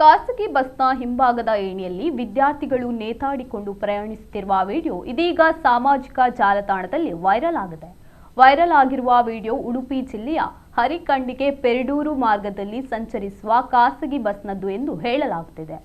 ಖಾಸಗಿ ಬಸ್ನ ಹಿಂಭಾಗದ ಏಣಿಯಲ್ಲಿ ವಿದ್ಯಾರ್ಥಿಗಳು ನೇತಾಡಿಕೊಂಡು ಪ್ರಯಾಣಿಸುತ್ತಿರುವ ವಿಡಿಯೋ ಇದೀಗ ಸಾಮಾಜಿಕ ಜಾಲತಾಣದಲ್ಲಿ ವೈರಲ್ ಆಗಿರುವ ವಿಡಿಯೋ ಉಡುಪಿ ಜಿಲ್ಲೆಯ ಹರಿಕಂಡಿಗೆ ಪೆರಡೂರು ಮಾರ್ಗದಲ್ಲಿ ಸಂಚರಿಸುವ ಖಾಸಗಿ ಬಸ್ನದ್ದು ಎಂದು ಹೇಳಲಾಗುತ್ತಿದೆ.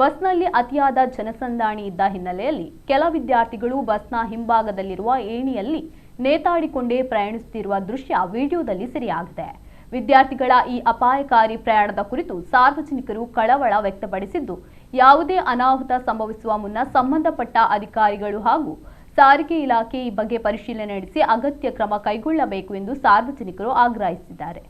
ಬಸ್ನಲ್ಲಿ ಅತಿಯಾದ ಜನಸಂದಣಿ ಇದ್ದ ಹಿನ್ನೆಲೆಯಲ್ಲಿ ಕೆಲ ವಿದ್ಯಾರ್ಥಿಗಳು ಬಸ್ನ ಹಿಂಭಾಗದಲ್ಲಿರುವ ಏಣಿಯಲ್ಲಿ ನೇತಾಡಿಕೊಂಡೇ ಪ್ರಯಾಣಿಸುತ್ತಿರುವ ದೃಶ್ಯ ವಿಡಿಯೋದಲ್ಲಿ ಸೆರೆಯಾಗಿದೆ. ವಿದ್ಯಾರ್ಥಿಗಳ ಈ ಅಪಾಯಕಾರಿ ಪ್ರಯಾಣದ ಕುರಿತು ಸಾರ್ವಜನಿಕರು ಕಳವಳ ವ್ಯಕ್ತಪಡಿಸಿದ್ದು, ಯಾವುದೇ ಅನಾಹುತ ಸಂಭವಿಸುವ ಮುನ್ನ ಸಂಬಂಧಪಟ್ಟ ಅಧಿಕಾರಿಗಳು ಹಾಗೂ ಸಾರಿಗೆ ಇಲಾಖೆ ಈ ಬಗ್ಗೆ ಪರಿಶೀಲನೆ ನಡೆಸಿ ಅಗತ್ಯ ಕ್ರಮ ಕೈಗೊಳ್ಳಬೇಕು ಎಂದು ಸಾರ್ವಜನಿಕರು ಆಗ್ರಹಿಸಿದ್ದಾರೆ.